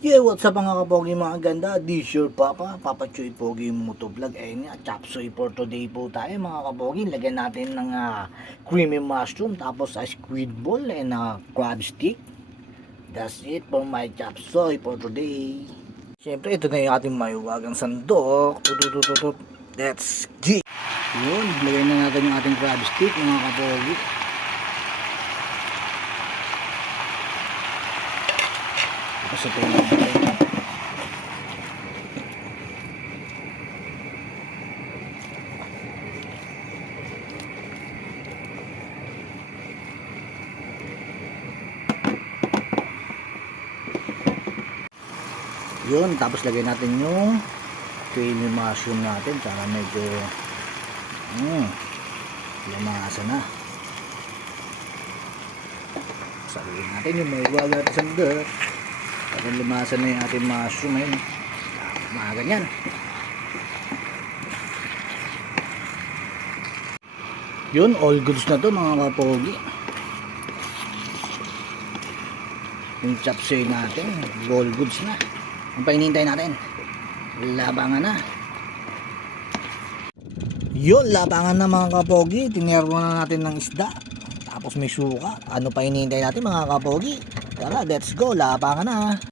Yeah, what's up mga kapogi mga ganda? This your Papa Choy Pogi Motovlog. Ayun nga, chapsoy for today po tayo mga kapogi. Lagyan natin ng creamy mushroom, tapos squid ball and crab stick. That's it for my chapsoy for today. Siyempre, ito na yung ating mayuwagang sandok. Tututututut. Let's get. Yun, lagyan na natin yung ating crab stick mga kapogi. Tapos ito yung yun, tapos lagay natin yung creamy mushroom natin para medyo lamasa na. Sabihin natin yung may wag natin sa sandok para lumasa na yung ating mushroom. Ayun, mga ganyan. Yun, all goods na to mga kapogi. Yung chapsoy natin all goods na. Ang painintay natin, labangan na. Yun, labangan na mga kapogi. Tinero na natin ng isda, tapos may suka. Ano pa hinihintay natin mga kapogi? Tara, let's go, labangan na.